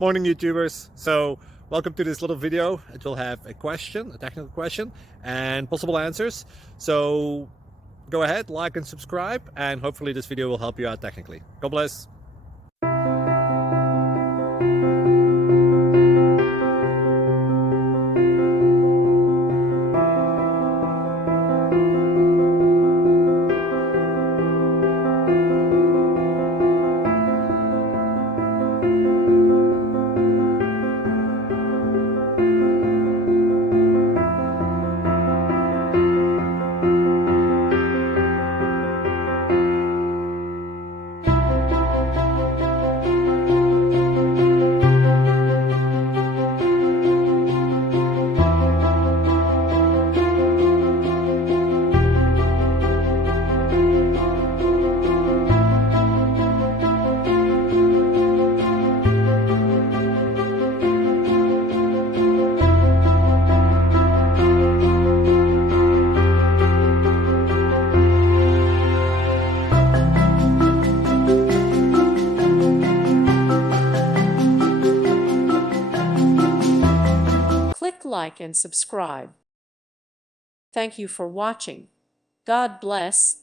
Morning YouTubers. So welcome to this little video. It will have a question, a technical question, and possible answers. So go ahead, like and subscribe, and hopefully this video will help you out technically. God bless. Click like and subscribe. Thank you for watching. God bless.